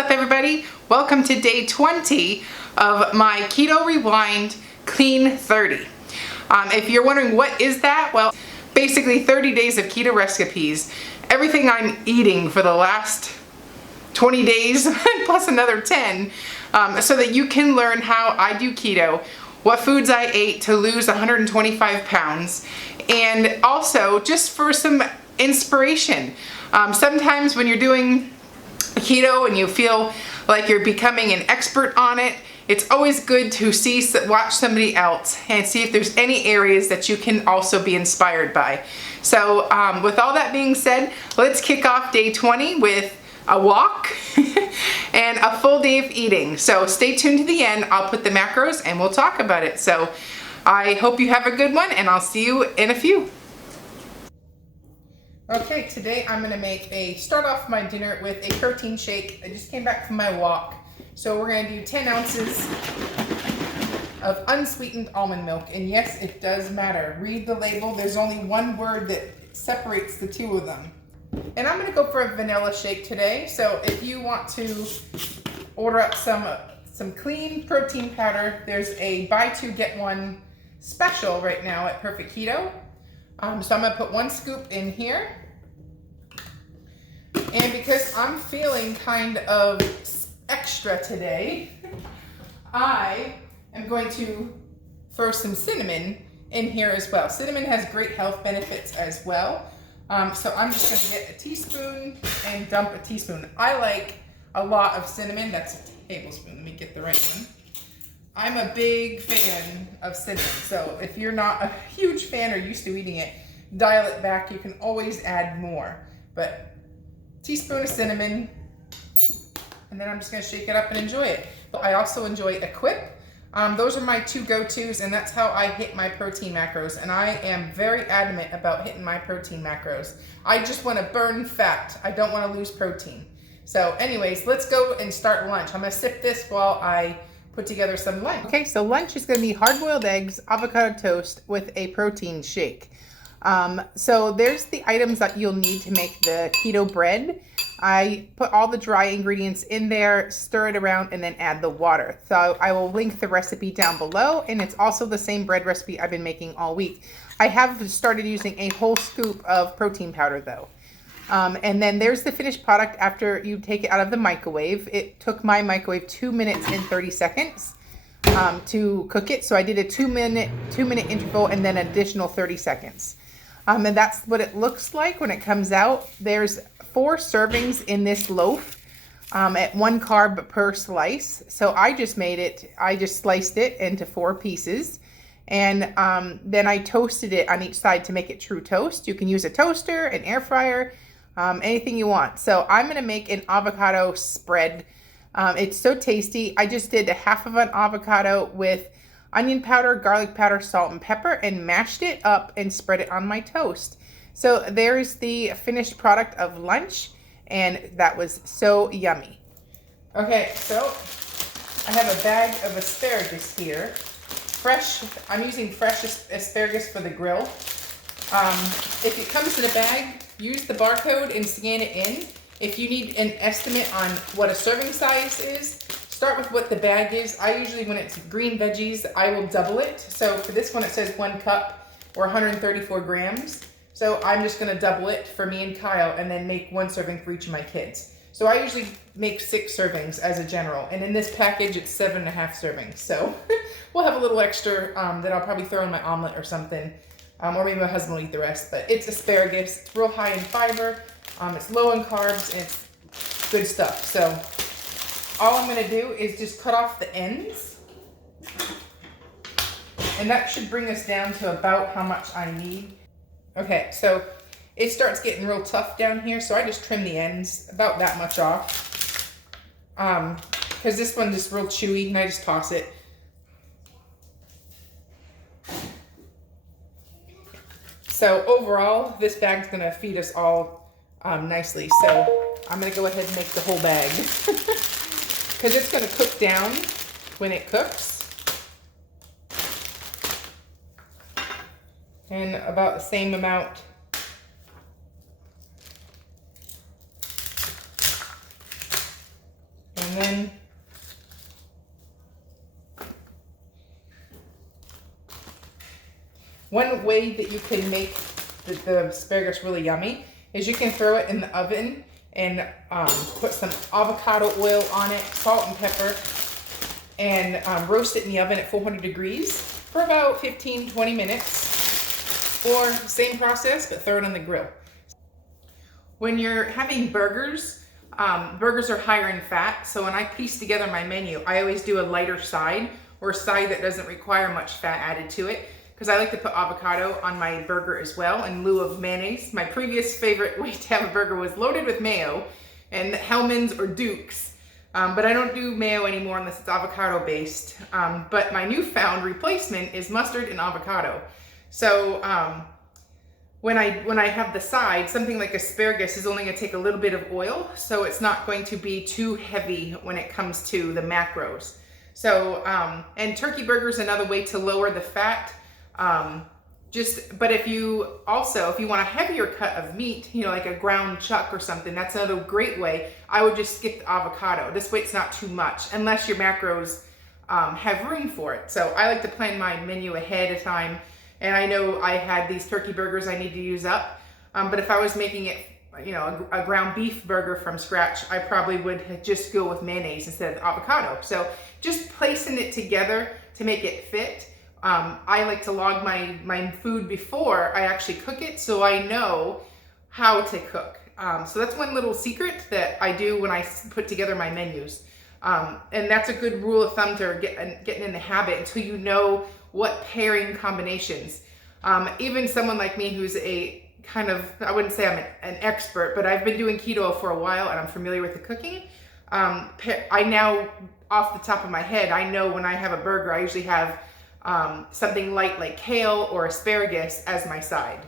up, everybody? Welcome to day 20 of my Keto Rewind Clean 30. If you're wondering what is that, well, basically 30 days of keto recipes. Everything I'm eating for the last 20 days plus another 10, so that you can learn how I do keto, what foods I ate to lose 125 pounds, and also just for some inspiration. Sometimes when you're doing keto and you feel like you're becoming an expert on it, it's always good to watch somebody else and see if there's any areas that you can also be inspired by. So with all that being said, let's kick off day 20 with a walk and a full day of eating. So stay tuned to the end. I'll put the macros and we'll talk about it. So I hope you have a good one, and I'll see you in a few. Okay, today I'm gonna start off my dinner with a protein shake. I just came back from my walk. So we're gonna do 10 ounces of unsweetened almond milk. And yes, it does matter. Read the label. There's only one word that separates the two of them. And I'm gonna go for a vanilla shake today. So if you want to order up some clean protein powder, there's a buy two get one special right now at Perfect Keto. So I'm gonna put 1 scoop in here. And because I'm feeling kind of extra today, I am going to throw some cinnamon in here as well. Cinnamon has great health benefits as well. So I'm just gonna get a teaspoon and dump a teaspoon. I like a lot of cinnamon. That's a tablespoon. Let me get the right one. I'm a big fan of cinnamon. So if you're not a huge fan or used to eating it, dial it back. You can always add more. But teaspoon of cinnamon, and then I'm just gonna shake it up and enjoy it. But I also enjoy Equip. Those are my two go-tos, and that's how I hit my protein macros. And I am very adamant about hitting my protein macros. I just wanna burn fat. I don't wanna lose protein. So anyways, let's go and start lunch. I'm gonna sip this while I put together some lunch. Okay, so lunch is gonna be hard-boiled eggs, avocado toast with a protein shake. So there's the items that you'll need to make the keto bread. I put all the dry ingredients in there, stir it around, and then add the water. So I will link the recipe down below, and it's also the same bread recipe I've been making all week. I have started using a whole scoop of protein powder though. And then there's the finished product after you take it out of the microwave. It took my microwave 2 minutes and 30 seconds to cook it. So I did a 2 minute interval and then additional 30 seconds. And that's what it looks like when it comes out. There's 4 servings in this loaf at 1 carb per slice. So I just sliced it into 4 pieces. And then I toasted it on each side to make it true toast. You can use a toaster, an air fryer, anything you want. So I'm gonna make an avocado spread. It's so tasty. I just did a half of an avocado with onion powder, garlic powder, salt, and pepper, and mashed it up and spread it on my toast. So there's the finished product of lunch, and that was so yummy. Okay, so I have a bag of asparagus here. Fresh, I'm using fresh asparagus for the grill. If it comes in a bag, use the barcode and scan it in. If you need an estimate on what a serving size is, start with what the bag is. I usually, when it's green veggies, I will double it. So for this one, it says 1 cup or 134 grams. So I'm just gonna double it for me and Kyle, and then make 1 serving for each of my kids. So I usually make 6 servings as a general. And in this package, it's 7.5 servings. So we'll have a little extra that I'll probably throw in my omelet or something. Or maybe my husband will eat the rest. But it's asparagus. It's real high in fiber. It's low in carbs, and it's good stuff. So all I'm gonna do is just cut off the ends. And that should bring us down to about how much I need. Okay, so it starts getting real tough down here, so I just trim the ends, about that much off. Because this one's just real chewy, and I just toss it. So overall, this bag's gonna feed us all nicely. So I'm gonna go ahead and make the whole bag. Because it's going to cook down when it cooks. And about the same amount And then one way that you can make the asparagus really yummy is you can throw it in the oven and put some avocado oil on it, salt and pepper, and roast it in the oven at 400 degrees for about 15-20 minutes. Or same process, but throw it on the grill. When you're having burgers, burgers are higher in fat, so when I piece together my menu, I always do a lighter side, or a side that doesn't require much fat added to it, because I like to put avocado on my burger as well in lieu of mayonnaise. My previous favorite way to have a burger was loaded with mayo and Hellmann's or Duke's, but I don't do mayo anymore unless it's avocado based. But my newfound replacement is mustard and avocado. So when I have the side, something like asparagus is only going to take a little bit of oil, so it's not going to be too heavy when it comes to the macros. So, and turkey burger is another way to lower the fat. But if you want a heavier cut of meat, you know, like a ground chuck or something, that's another great way. I would just skip the avocado. This way it's not too much, unless your macros have room for it. So I like to plan my menu ahead of time. And I know I had these turkey burgers I need to use up. But if I was making it, you know, a ground beef burger from scratch, I probably would just go with mayonnaise instead of avocado. So just placing it together to make it fit. I like to log my food before I actually cook it, so I know how to cook. So that's one little secret that I do when I put together my menus. And that's a good rule of thumb to getting in the habit until you know what pairing combinations. Even someone like me who's a kind of, I wouldn't say I'm an expert, but I've been doing keto for a while and I'm familiar with the cooking. I now, off the top of my head, I know when I have a burger, I usually have something light like kale or asparagus as my side,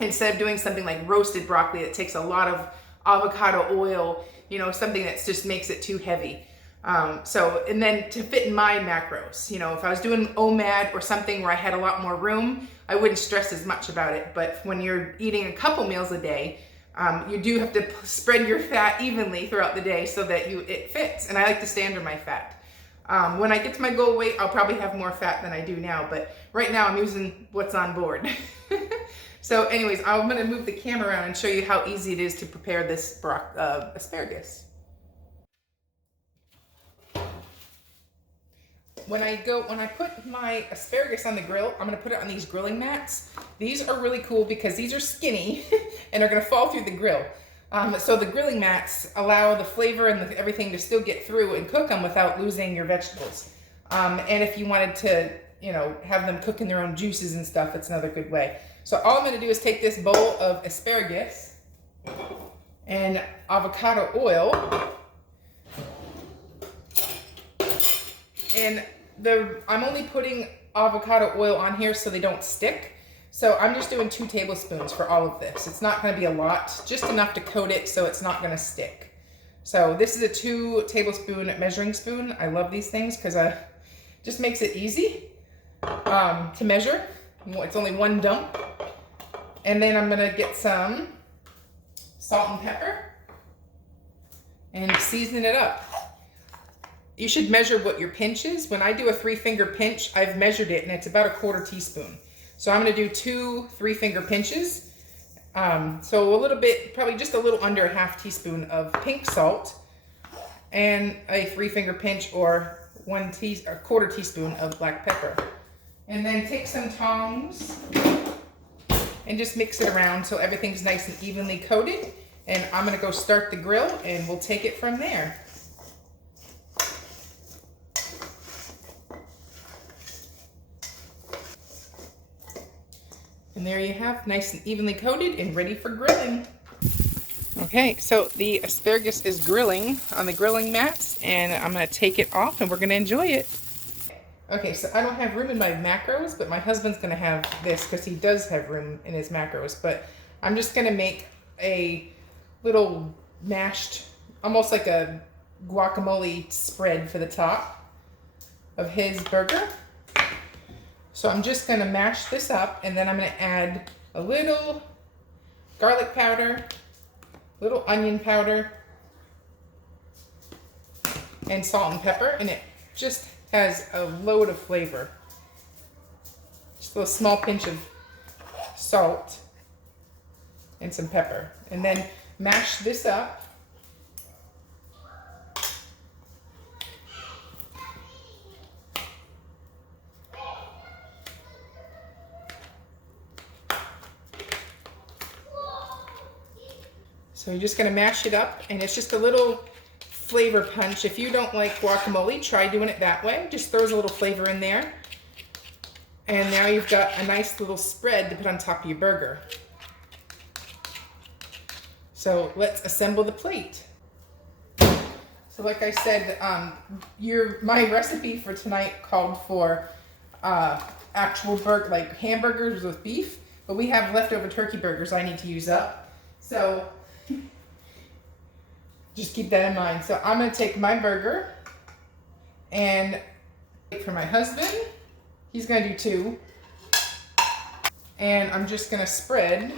instead of doing something like roasted broccoli that takes a lot of avocado oil, you know, something that just makes it too heavy. And then to fit in my macros, you know, if I was doing OMAD or something where I had a lot more room, I wouldn't stress as much about it. But when you're eating a couple meals a day, you do have to spread your fat evenly throughout the day so that it fits. And I like to stay under my fat. When I get to my goal weight, I'll probably have more fat than I do now, but right now I'm using what's on board. So anyways, I'm gonna move the camera around and show you how easy it is to prepare this asparagus. When I put my asparagus on the grill, I'm gonna put it on these grilling mats. These are really cool because these are skinny and are gonna fall through the grill. So the grilling mats allow the flavor and everything to still get through and cook them without losing your vegetables. And if you wanted to, you know, have them cook in their own juices and stuff, it's another good way. So all I'm gonna do is take this bowl of asparagus and avocado oil, and I'm only putting avocado oil on here so they don't stick. So I'm just doing 2 tablespoons for all of this. It's not gonna be a lot, just enough to coat it so it's not gonna stick. So this is a 2 tablespoon measuring spoon. I love these things because it just makes it easy to measure. It's only 1 dump. And then I'm gonna get some salt and pepper and season it up. You should measure what your pinch is. When I do a 3-finger pinch, I've measured it and it's about a 1/4 teaspoon. So I'm gonna do 2 3-finger pinches. So a little bit, probably just a little under a 1/2 teaspoon of pink salt and a 3-finger pinch or a 1/4 teaspoon of black pepper. And then take some tongs and just mix it around so everything's nice and evenly coated. And I'm gonna go start the grill and we'll take it from there. And there you have, nice and evenly coated and ready for grilling. Okay, so the asparagus is grilling on the grilling mats and I'm gonna take it off and we're gonna enjoy it. Okay, so I don't have room in my macros, but my husband's gonna have this because he does have room in his macros. But I'm just gonna make a little mashed, almost like a guacamole spread for the top of his burger. So I'm just gonna mash this up and then I'm gonna add a little garlic powder, little onion powder, and salt and pepper, and it just has a load of flavor. Just a little small pinch of salt and some pepper. And then mash this up. So you're just gonna mash it up, and it's just a little flavor punch. If you don't like guacamole, try doing it that way. Just throws a little flavor in there. And now you've got a nice little spread to put on top of your burger. So let's assemble the plate. So like I said, my recipe for tonight called for actual like hamburgers with beef, but we have leftover turkey burgers I need to use up. So just keep that in mind. So I'm gonna take my burger and for my husband, he's gonna do 2. And I'm just gonna spread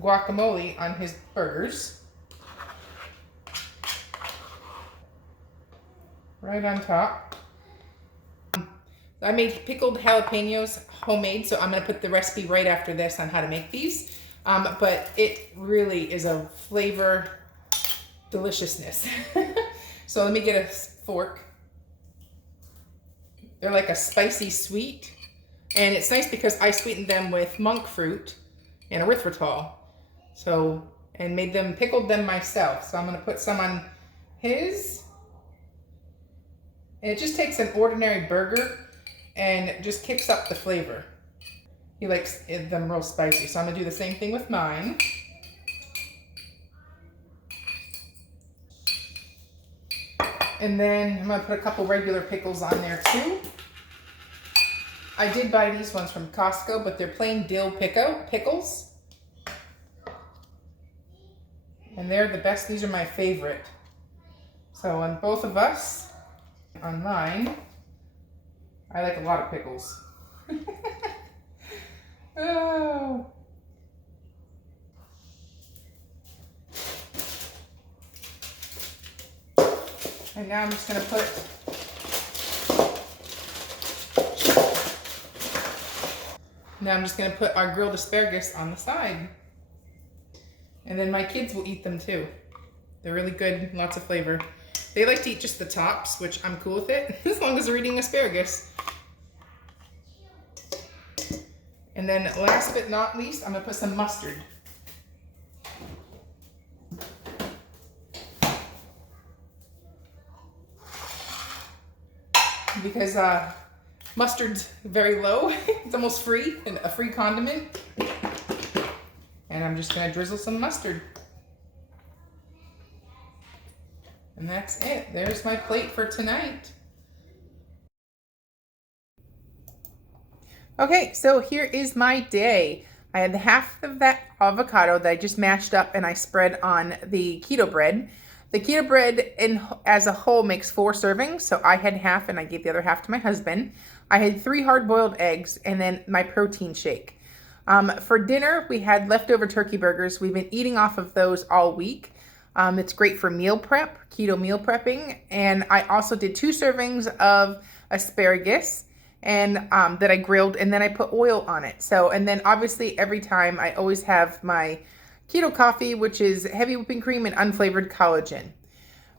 guacamole on his burgers. Right on top. I made pickled jalapenos homemade, so I'm gonna put the recipe right after this on how to make these. But it really is a flavor deliciousness. So let me get a fork. They're like a spicy sweet, and it's nice because I sweetened them with monk fruit and erythritol. So, and pickled them myself. So I'm gonna put some on his. And it just takes an ordinary burger and just kicks up the flavor. He likes them real spicy, so I'm gonna do the same thing with mine. And then I'm gonna put a couple regular pickles on there too. I did buy these ones from Costco, but they're plain dill pickles. And they're the best. These are my favorite. So on both of us, on mine, I like a lot of pickles. Oh. And now I'm just gonna put our grilled asparagus on the side. And then my kids will eat them too. They're really good, lots of flavor. They like to eat just the tops, which I'm cool with it, as long as they're eating asparagus. And then last but not least, I'm gonna put some mustard. Because mustard's very low. It's almost free, and a free condiment. And I'm just gonna drizzle some mustard. And that's it. There's my plate for tonight. Okay, so here is my day. I had half of that avocado that I just mashed up and I spread on the keto bread. The keto bread as a whole makes 4 servings, so I had half and I gave the other half to my husband. I had 3 hard-boiled eggs and then my protein shake. For dinner, we had leftover turkey burgers. We've been eating off of those all week. It's great for meal prep, keto meal prepping. And I also did 2 servings of asparagus and that I grilled, and then I put oil on it. So, and then obviously every time I always have my keto coffee, which is heavy whipping cream and unflavored collagen.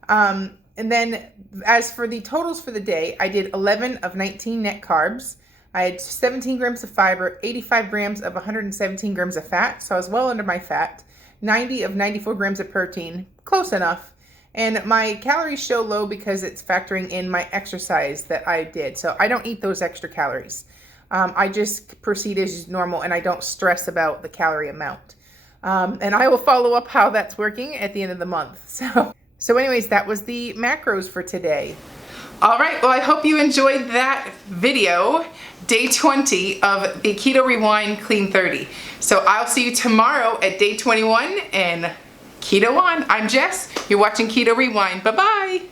And then as for the totals for the day, I did 11 of 19 net carbs. I had 17 grams of fiber, 85 grams of 117 grams of fat. So I was well under my fat. 90 of 94 grams of protein, close enough. And my calories show low because it's factoring in my exercise that I did. So I don't eat those extra calories. I just proceed as normal and I don't stress about the calorie amount. And I will follow up how that's working at the end of the month. So anyways, that was the macros for today. All right, well, I hope you enjoyed that video, day 20 of the Keto Rewind Clean 30. So I'll see you tomorrow at day 21 and keto on. I'm Jess. You're watching Keto Rewind. Bye-bye.